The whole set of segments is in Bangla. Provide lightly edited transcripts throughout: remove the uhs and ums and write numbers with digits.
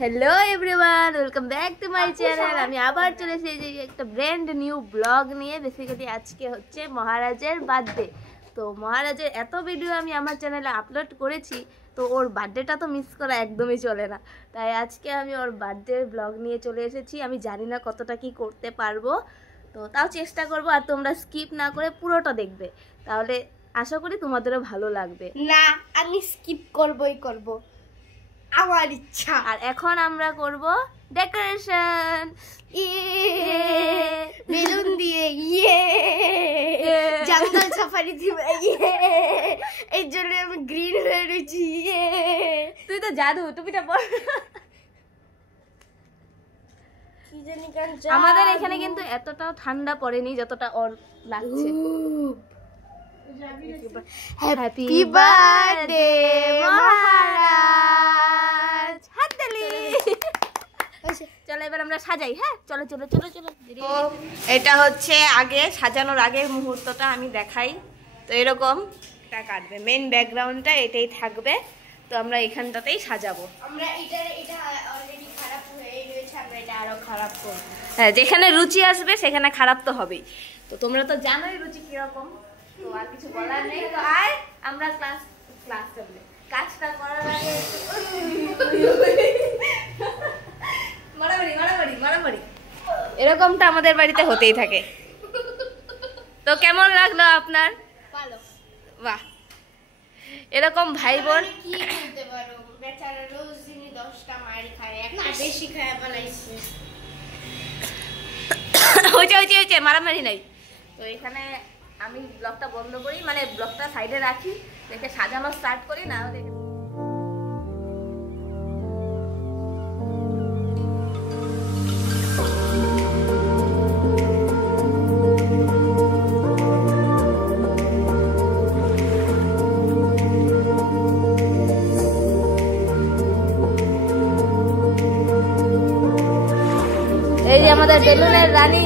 Hello everyone, welcome back to my channel. আমি আবার চলে এসেছি একটা ব্র্যান্ড নিউ ব্লগ নিয়ে। বেসিক্যালি আজকে হচ্ছে মহারাজের বার্থডে। তো মহারাজের এত ভিডিও আমি আমার চ্যানেলে আপলোড করেছি, তো ওর বার্থডেটা তো মিস করা একদমই চলে না। তাই আজকে আমি ওর বার্থডে ব্লগ নিয়ে চলে এসেছি। আমি জানি না কতটা কি করতে পারবো, তো তাও চেষ্টা করবো। আর তোমরা স্কিপ না করে পুরোটা দেখবে, তাহলে আশা করি তোমাদেরও ভালো লাগবে। না, আমি স্কিপ করবই করব, আমার ইচ্ছা। আর এখন আমরা করব ডেকোরেশন, বেলুন দিয়ে, জঙ্গল সাফারি দিবে, এই জন্য আমি গ্রিন হয়ে রয়েছি। তুই তো জাদু, টুপিটা পর। কি জানি কেন আমাদের এখানে কিন্তু এতটাও ঠান্ডা পড়েনি যতটা ওর লাগছে। হ্যাপি বার্থডে মহারাজ। হাততালি। চলো এবার আমরা সাজাই। হ্যাঁ চলো চলো চলো চলো। এটা হচ্ছে আগে সাজানোর আগের মুহূর্তটা আমি দেখাই। তো এরকম এটা কাটবে, মেইন ব্যাকগ্রাউন্ডটা এটাই থাকবে। তো আমরা এখানটাতেই সাজাবো। আমরা এটা অলরেডি খারাপ হয়ে রয়েছে, আমরা এটা আরো খারাপ করব। হ্যাঁ, যেখানে রুচি আসবে সেখানে খারাপ তো হবেই। তো তোমরা তো জানোই রুচি কিরকম, তো আর কিছু বলার নেই। তো আয় আমরা কাজটা করার আগে মারামারি এরকমটা আমাদের বাড়িতে হতেই থাকে। তো কেমন লাগলো আপনার? ভালো। বাহ, এরকম ভাই বোন কি বলতে পারো, বেচারা রোজ দিনই 10টা মার খায়, একটা বেশি খায় বানাইছে। হয়েছে মারামারি নাই। তো এখানে আমি ব্লগটা বন্ধ করি, মানে ব্লগটা সাইডে রাখি, দেখে সাজানো স্টার্ট করি না। এই যে আমাদের বেলুনের রানী।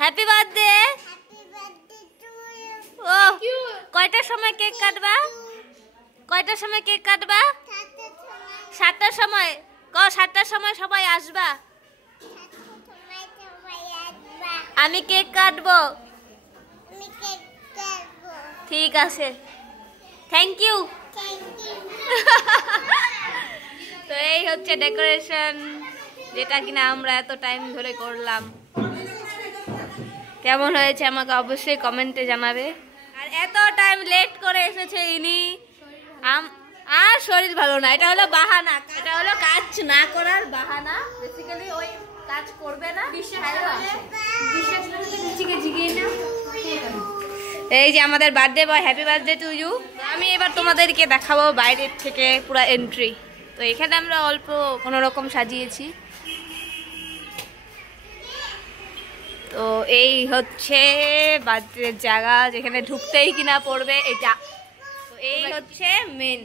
Happy birthday. ও কয়টার সময় কেক কাটবা? 7টার সময়। 7টার সময় সবাই আসবা। আমি কেক কাটবো। ঠিক আছে, থ্যাংক ইউ। তো এই হচ্ছে ডেকোরেশন, যেটা কিনা আমরা এত টাইম ধরে করলাম। কেমন হয়েছে আমাকে অবশ্যই কমেন্টে জানাবে। আর এত টাইম লেট করে এসেছে ইনি। আর শরীর ভালো না, এটা হলো বাহানা, এটা হলো কাজ না করার বাহানা। বেসিক্যালি ওই কাজ করবে না। এই যে আমাদের birthday boy, happy birthday to you. আমি এবার তোমাদেরকে দেখাবো বাইরের থেকে পুরো এন্ট্রি। তো এখানে আমরা অল্প কোনো রকম সাজিয়েছি। তো এই হচ্ছে বার্থডের জায়গা, যেখানে ঢুকতেই কিনা পড়বে এটা। তো এই হচ্ছে মেন,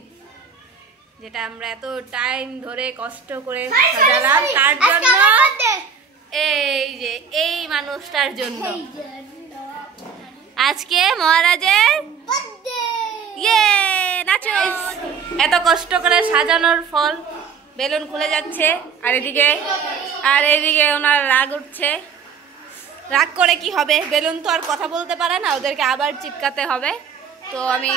যেটা আমরা এত টাইম ধরে কষ্ট করে সাজালাম তার জন্য, এই যে এই মানুষটার জন্য। আজকে মহারাজের ইয়ে নাচো। এত কষ্ট করে সাজানোর ফল বেলুন খুলে যাচ্ছে, আর এদিকে ওনার রাগ উঠছে। রাগ করে কি হবে, বেলুন তো আর কথা বলতে পারে না, ওদেরকে আবার চিপকাতে হবে। তো আমি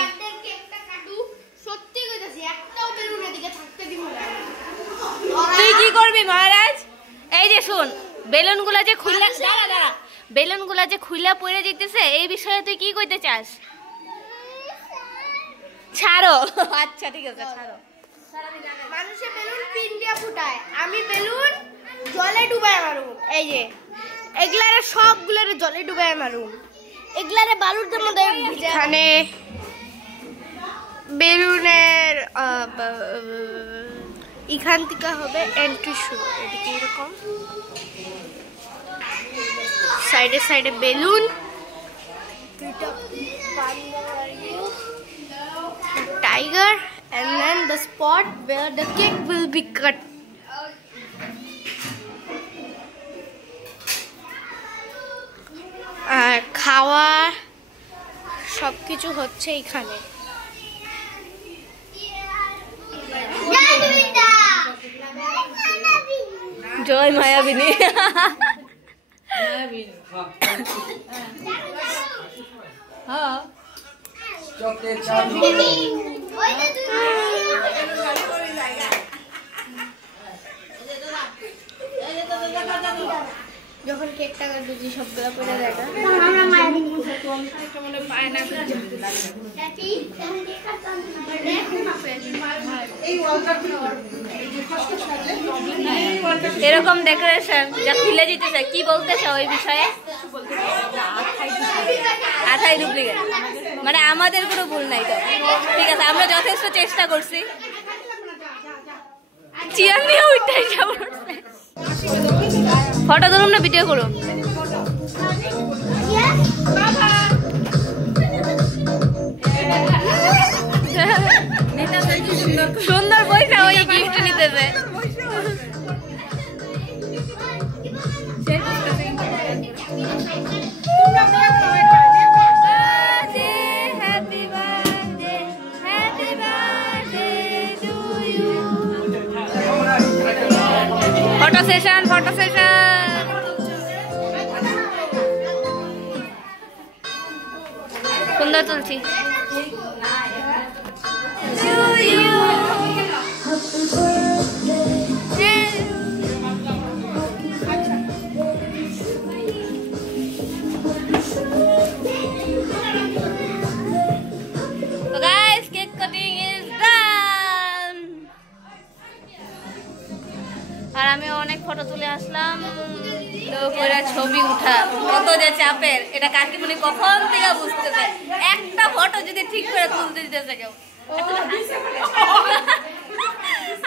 তুই কি করবি মহারাজ? এই যে শুন, বেলুনগুলা যে খুইলা দাঁড়া বেলুনগুলা যে খুইলা পড়ে যেতেছে, এই বিষয়ে তুই কি কইতে চাস? ছাড়ো। আচ্ছা ঠিক আছে, ছাড়ো। মানুষে বেলুন পিন দিয়ে ফুটায়, আমি বেলুন জলে ডুবায় মারুম। এই যে এগুলারে সবগুলোরে জলে ডুবায় মারুম, এগুলারে বালুর মধ্যে এখানে বেলুনের এখান থেকে হবে এন্ট্রি শুরু। এদিকে এরকম সাইডে সাইডে balloon, tiger, and then the spot where the cake will be cut. আর খাওয়া সবকিছু হচ্ছে এখানে। জয় মায়াবিনী। যখন কেকটা কাটছি সবগুলো পড়ে যায় না। এরকম ডেকোরেশন যা খুলে দিতেছে, কি বলতেছে ওই বিষয়ে? আঠাই ডুপ্লিকেট, মানে আমাদের কোনো ভুল নাই তো। ঠিক আছে, আমরা যথেষ্ট চেষ্টা করছি। চেয়ার নিয়ে উঠতে ফটো তুলুন না ভিডিও করুন। সুন্দর পয়সা ওই গিফট নিতেছে। Photo session, photo session. সুন্দর তুলছি। So guys, cake cutting is done. আর আমি অনেক ফটো তুলে আসলাম। তো পুরো ছবি উঠা কত যে চাপের, এটা কাকিমুনি কখন থেকে বুঝতেছে। একটা ফটো যদি ঠিক করে তুলতে দিতেছে কেউ।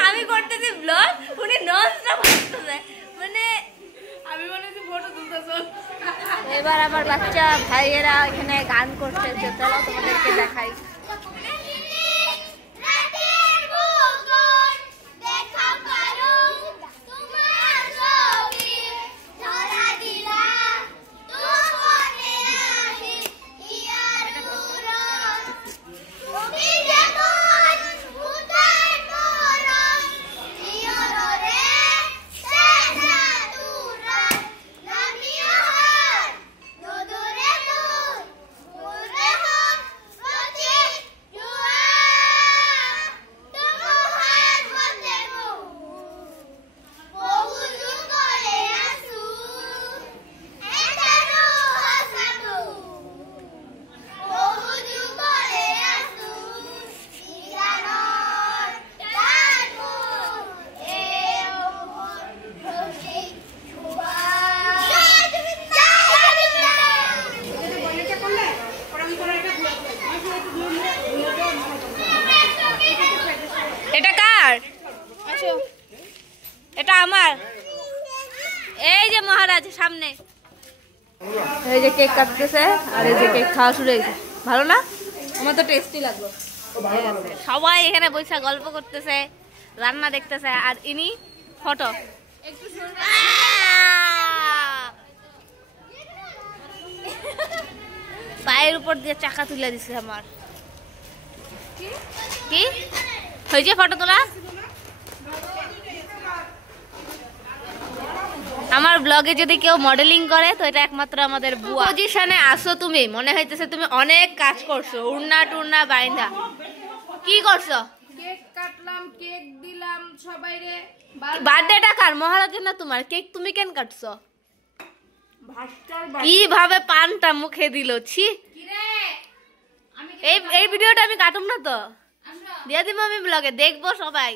আমি করতেছি ব্লগ, উনি ননস্টপ করতেছে, মানে আমি মনে হচ্ছে ফটো তুলতেছ। এবার আমার বাচ্চা ভাইয়েরা এখানে গান করছে, চলো তোমাদেরকে দেখাই। এটা কার? এটা আমার। এই যে মহারাজ সামনে, এই যে কেক কাটতেছে আর এই যে কেক খাওয়া শুরু হয়েছে। ভালো না? আমার তো টেস্টি লাগলো। সবাই এখানে বসে গল্প করতেছে, রান্না দেখতেছে, আর ইনি ফটো। পায়ের উপর দিয়ে চাকা তুলে দিছে আমার। কি হয়েছে ফটো তোলা? আমার ব্লগে যদি কেউ মডেলিং করে তো এটা একমাত্র আমাদের বুয়া। পজিশনে আসো তুমি, মনে হইতেছে তুমি অনেক কাজ করছো, উড়না টুড়না বাইন্দা। কি করছো? কেক কাটলাম, কেক দিলাম সবাইরে। বার্থডেটা কার? মহারাজের না তোমার? কেক তুমি কেন কাটছো? কিভাবে পানটা মুখে দিল, ছি। এই ভিডিওটা আমি কাটুম না তো, দিয়ে দিব আমি ব্লগে, দেখবো সবাই।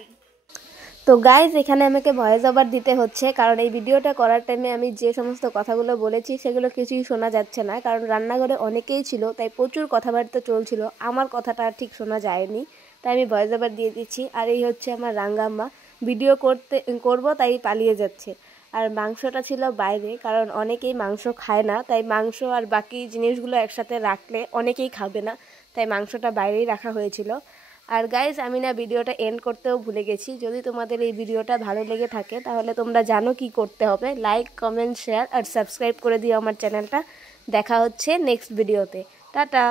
তো গাইজ এখানে আমাকে ভয়েস ওভার দিতে হচ্ছে, কারণ এই ভিডিওটা করার টাইমে আমি যে সমস্ত কথাগুলো বলেছি সেগুলো কিছুই শোনা যাচ্ছে না, কারণ রান্নাঘরে অনেকেই ছিল, তাই প্রচুর কথাবার্তা চলছিল, আমার কথাটা ঠিক শোনা যায়নি, তাই আমি ভয়েস ওভার দিয়ে দিচ্ছি। আর এই হচ্ছে আমার রাঙ্গাম্মা, ভিডিও করবো তাই পালিয়ে যাচ্ছে। আর মাংসটা ছিল বাইরে, কারণ অনেকেই মাংস খায় না, তাই মাংস আর বাকি জিনিসগুলো একসাথে রাখলে অনেকেই খাবে না, তাই মাংসটা বাইরেই রাখা হয়েছিল। আর গাইজ আমি না ভিডিওটা এন্ড করতেও ভুলে গেছি। যদি তোমাদের এই ভিডিওটা ভালো লেগে থাকে তাহলে তোমরা জানো কি করতে হবে, লাইক, কমেন্ট, শেয়ার আর সাবস্ক্রাইব করে দিও আমার চ্যানেলটা। দেখা হচ্ছে নেক্সট ভিডিওতে। টাটা।